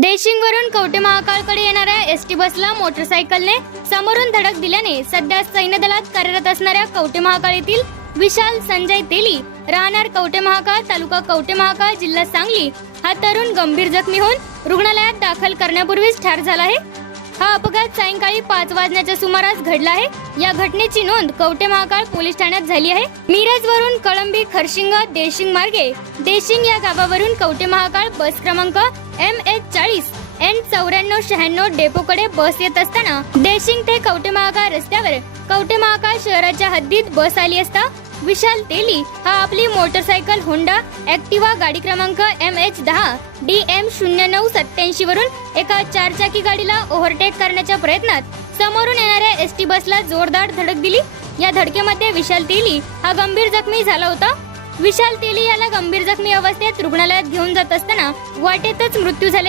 देशिंगवरून कवठे महाकाळकडे येणाऱ्या एसटी बसला मोटरसायकलने समोरून धडक दिल्याने सध्या सैन्य दलात कार्यरत असणाऱ्या कवठे महाकाळ येथील विशाल संजय तेली राहणार कवठे महाकाळ तालुका कवठे महाकाळ जिल्हा सांगली हा तरुण गंभीर जखमी होऊन रुग्णालयात दाखल करण्यापूर्वीच ठार झाला आहे। हा अपघात सायंकाळी 5 वाजण्याच्या सुमारास घडला आहे। या घटनेची नोंद कवठे महाकाळ पोलीस ठाण्यात झाली आहे। मिरजवरून कळंबी खरशिंग देशिंग मार्गे देशिंग या गावावरून कवठे महाकाळ बस क्रमांक MH40 N9496 डेपोकडे बस येत असताना देशिंग ते कवठे महाकाळ रस्त्यावर कवठे महाकाळ शहराच्या हद्दीत बस आली असता विशाल तेली हा आपली मोटरसायकल होंडा ऍक्टिवा गाडी क्रमांक MH10 DM0987 वरून एका 4 चाकी गाडीला ओव्हरटेक करण्याच्या प्रयत्नात समोरून येणाऱ्या एसटी बसला जोरदार धडक दिली। या धडकेमध्ये विशाल तेली हा गंभीर जखमी झाला होता। विशाल तेली याला गंभीर जखमी अवस्थेत रुग्णालयात घेऊन जात असताना वाटेतच मृत्यू झाल्याची